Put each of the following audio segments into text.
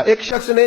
ایک شخص نے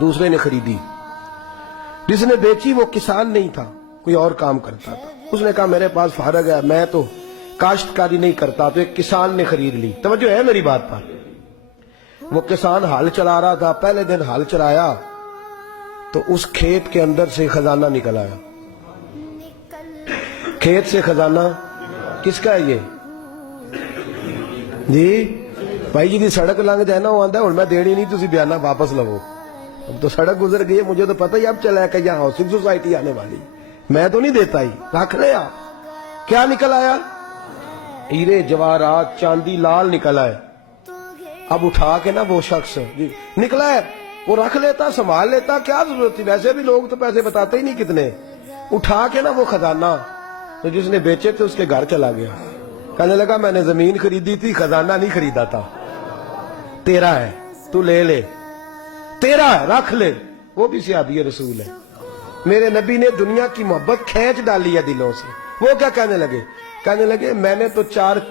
دوسرے نے خریدی۔ جس نے بیچی وہ کسان نہیں تھا، کوئی اور کام کرتا تھا۔ اس نے کہا میرے پاس فارغ ہے، میں تو کاشتکاری نہیں کرتا، تو ایک کسان نے خرید لی۔ توجہ ہے میری بات پر؟ وہ کسان ہل چلا رہا تھا، پہلے دن ہل چلایا تو اس کھیت کے اندر سے خزانہ نکل آیا۔ کھیت سے خزانہ کس کا ہے یہ؟ جی بھائی جی سڑک لنگ جائے نا وہ آتا ہے اور میں دیڑی نہیں تسی بیانہ واپس لو۔ اب تو سڑک گزر گئی ہے، مجھے تو پتہ ہی اب چلا ہے کہ یہاں ہاؤسنگ سوسائٹی آنے والی، میں تو نہیں دیتا ہی، رکھ لے آپ۔ کیا نکل آیا؟ ہیرے جواہرات چاندی لال نکل آئے۔ اب اٹھا کے نا وہ شخص نکلا ہے وہ رکھ لیتا، سنبھال لیتا، کیا ضرورت تھی؟ ویسے بھی لوگ تو پیسے بتاتے ہی نہیں کتنے۔ اٹھا کے نا وہ خزانہ تو جس نے بیچے تھے اس کے گھر چلا گیا، کہنے لگا میں نے زمین خریدی تھی، خزانہ نہیں خریدا تھا، تیرا ہے، تو لے لے، تیرا ہے، رکھ لے۔ وہ بھی صحابی رسول ہے، میرے نبی نے دنیا کی محبت کھینچ ڈالی ہے دلوں سے۔ وہ کیا کہنے لگے؟ کہنے لگے میں نے تو 4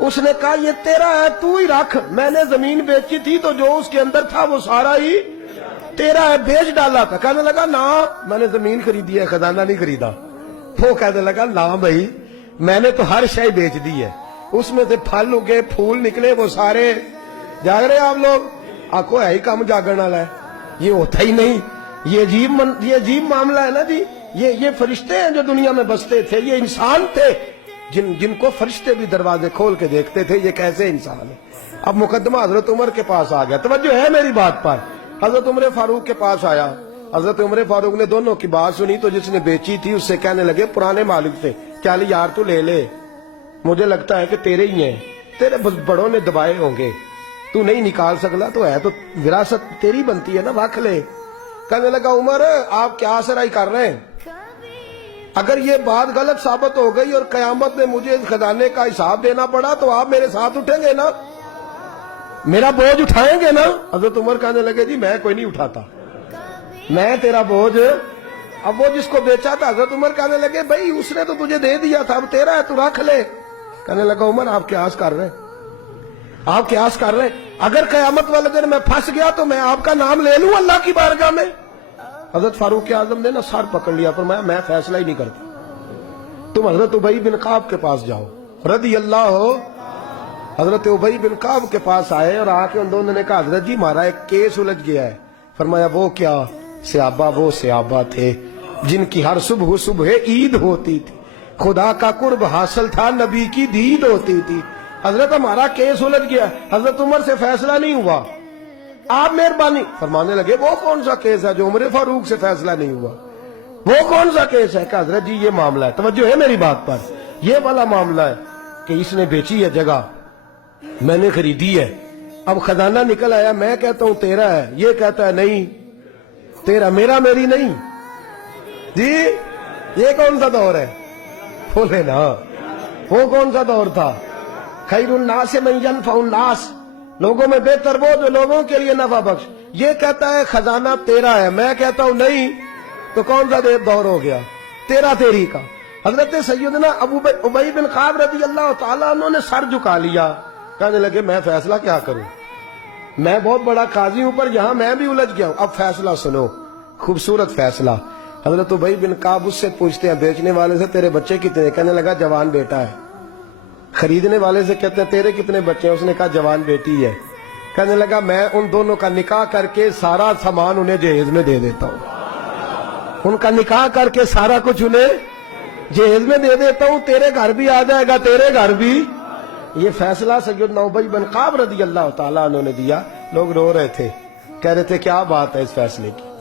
اس نے کہا یہ تیرا ہے، تو ہی رکھ، میں نے زمین بیچی تھی تو جو اس کے اندر تھا وہ سارا ہی تیرا ہے، بیچ ڈالا تھا۔ کہنے لگا نا میں نے زمین خریدی ہے، خزانہ نہیں خریدا۔ وہ کہنے لگا نا بھائی میں نے تو ہر شے بیچ دی ہے، اس میں سے پھل اگے پھول نکلے وہ سارے۔ جاگ رہے آپ لوگ؟ آکو ہے ہی کام جاگن والا ہے، یہ ہوتا ہی نہیں۔ یہ عجیب معاملہ ہے نا جی۔ یہ فرشتے ہیں جو دنیا میں بستے تھے، یہ انسان تھے جن کو فرشتے بھی دروازے کھول کے دیکھتے تھے، یہ کیسے انسان ہے۔ اب مقدمہ حضرت عمر کے پاس آ گیا، توجہ ہے میری بات پر؟ حضرت عمر فاروق کے پاس آیا، حضرت عمر فاروق نے دونوں کی بات سنی تو جس نے بیچی تھی اس سے کہنے لگے پرانے مالک سے، چل یار تو لے لے، مجھے لگتا ہے کہ تیرے ہی ہیں، تیرے بڑوں نے دبائے ہوں گے، تو نہیں نکال سکتا، تو ہے تو وراثت تیری بنتی ہے نا، رکھ لے۔ کہنے لگا عمر آپ کیا سرائی کر رہے ہیں؟ اگر یہ بات غلط ثابت ہو گئی اور قیامت میں مجھے اس خزانے کا حساب دینا پڑا تو آپ میرے ساتھ اٹھیں گے نا، میرا بوجھ اٹھائیں گے نا؟ حضرت عمر کہنے لگے جی میں کوئی نہیں اٹھاتا، میں تیرا بوجھ۔ اب وہ جس کو بیچا تھا حضرت عمر کہنے لگے بھائی اس نے تو تجھے دے دیا تھا، اب تیرا ہے تو رکھ لے۔ کہنے لگا عمر آپ قیاس کر رہے ہیں، آپ قیاس کر رہے ہیں، اگر قیامت والے دن میں پھنس گیا تو میں آپ کا نام لے لوں اللہ کی بارگاہ میں؟ حضرت فاروق اعظم نے نا سر پکڑ لیا، فرمایا میں فیصلہ ہی نہیں کرتا، تم حضرت ابی بن کعب کے پاس جاؤ رضی اللہ ہو۔ حضرت ابی بن کعب کے پاس آئے اور آ کے ان دونوں نے کہا حضرت جی ہمارا ایک کیس الجھ گیا ہے۔ فرمایا وہ کیا؟ صحابہ وہ صحابہ تھے جن کی ہر صبح عید ہوتی تھی، خدا کا قرب حاصل تھا، نبی کی دید ہوتی تھی۔ حضرت ہمارا کیس الجھ گیا، حضرت عمر سے فیصلہ نہیں ہوا، آپ مہربانی۔ فرمانے لگے وہ کون سا کیس ہے جو عمر فاروق سے فیصلہ نہیں ہوا؟ وہ کون سا کیس ہے؟ کہ حضرت جی یہ معاملہ ہے، توجہ ہے میری بات پر، یہ والا معاملہ ہے کہ اس نے بیچی ہے جگہ، میں نے خریدی ہے، اب خزانہ نکل آیا، میں کہتا ہوں تیرا ہے، یہ کہتا ہے نہیں تیرا، میرا میری نہیں۔ جی یہ کون سا دور ہے؟ بولے نا وہ کون سا دور تھا؟ خیر الناس من ینفع الناس، لوگوں میں بہتر وہ جو لوگوں کے لیے نفع بخش۔ یہ کہتا ہے خزانہ تیرا ہے، میں کہتا ہوں نہیں، تو کون سا دور ہو گیا؟ تیرا تیری کا۔ حضرت سیدنا ابی بن کعب رضی اللہ تعالیٰ انہوں نے سر جھکا لیا، کہنے لگے میں فیصلہ کیا کروں، میں بہت بڑا قاضی ہوں پر یہاں میں بھی الجھ گیا ہوں، اب فیصلہ سنو، خوبصورت فیصلہ۔ حضرت ابی بن کعب اس سے پوچھتے ہیں بیچنے والے سے تیرے بچے کتنے؟ کہنے لگا جوان بیٹا ہے۔ خریدنے والے سے کہتے ہیں تیرے کتنے بچے ہیں؟ اس نے کہا جوان بیٹی ہے۔ کہنے لگا میں ان دونوں کا نکاح کر کے سارا سامان انہیں جہیز میں دے دیتا ہوں، ان کا نکاح کر کے سارا کچھ انہیں جہیز میں دے دیتا ہوں، تیرے گھر بھی آ جائے گا، تیرے گھر بھی۔ یہ فیصلہ سیدنا ابی بن کعب رضی اللہ تعالیٰ عنہ نے دیا۔ لوگ رو رہے تھے، کہہ رہے تھے کیا بات ہے اس فیصلے کی۔